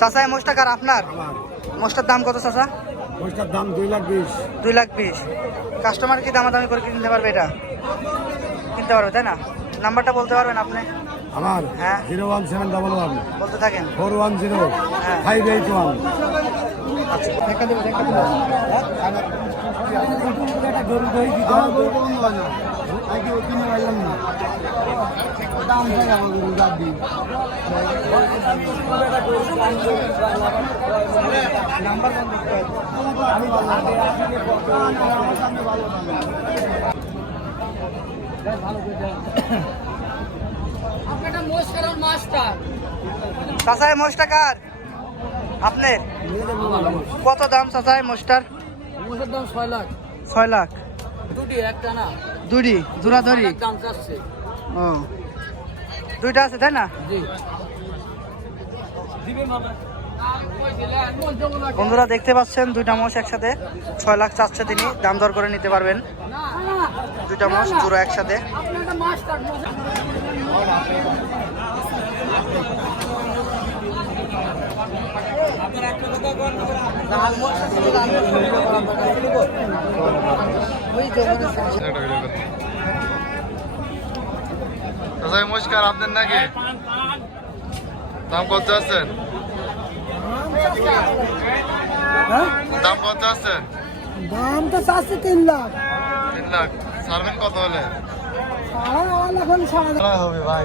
চাচা এই মোষটা কার? আপনার? মোষটার দাম কত চাচা? বইটার দাম দুই লাখ বিশ। দুই লাখ বিশ। কাস্টমার কি দামাদামি করে কিনতে পারবে এটা? কিনতে পারবে তাই না? নাম্বারটা বলতে পারবেন আপনি? আমার হ্যাঁ। Zero one seven double one. বলতে থাকেন? ফোর ওয়ান জিরো হ্যাঁ। Five eight one. চাচা এই মোষটা কার? আপনার? কত দাম চাচা এই মোষটার মোষের দাম ছয় লাখ। ছয় লাখ। দুটি একটা না। দুইটি জোড়া ধরি। দাম চাচ্ছে। ও। দুইটা আছে তাই না? জি। বন্ধুরা দেখতে পাচ্ছেন দুইটা মোষ একসাথে। ছয় লাখ চাচ্ছে তিনি দাম দর করে নিতে পারবেন। দুইটা মোষ পুরো একসাথে। নমস্কার আপনার নাকি? দাম কত আছেন দাম কত আছেন দাম তো চাচ্ছে তিন লাখ। তিন লাখ ছাড়বেন কত হলে? সাড়ে নয় লাখ হলে সাড়ে হবে ভাই।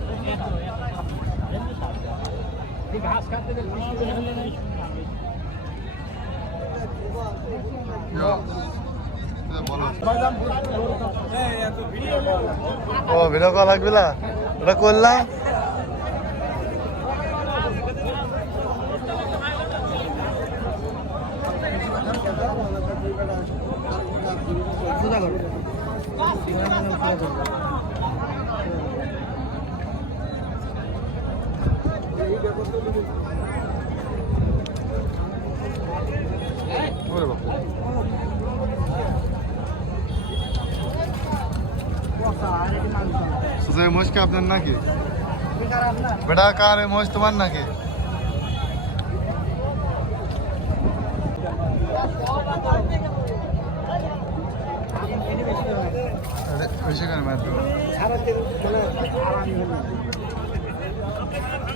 ও ভিডিও কল লাগবে না? ওটা করলাম। ওরে বাবা মোষ কি আপনার নাকি বেটা কার এই মোষ তোমার নাকি আরে, বেশি করে মার দেবো।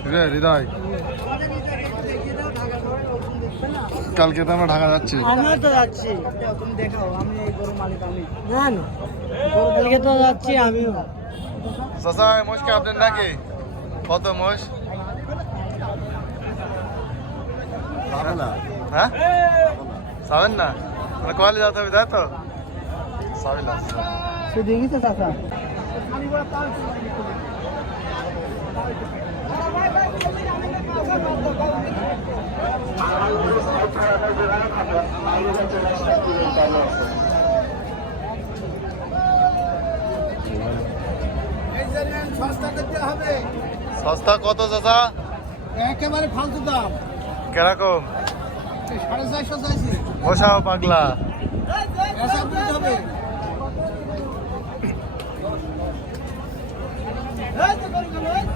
রে হৃদয় কালকে তো আমরা ঢাকা যাচ্ছি। আমিও তো যাচ্ছি। তুমি দেখাও আমি এই গরু মালিক আমি না। না কালকে তো যাচ্ছি আমিও। চাচা এই মোষ কি আপনার নাকি? কত মোষ হ্যাঁ? সাবেন না? মানে কলে যেতে হবে তাই তো? সাবিল আছে সে দেখিছে চাচা। সস্তা দিতে হবে। সস্তা কত দাদা একেবারে ফালতু দাম। কেরকম? সাড়ে চারশো চাইছি। বসাও পাগলা। হবে। Let's go.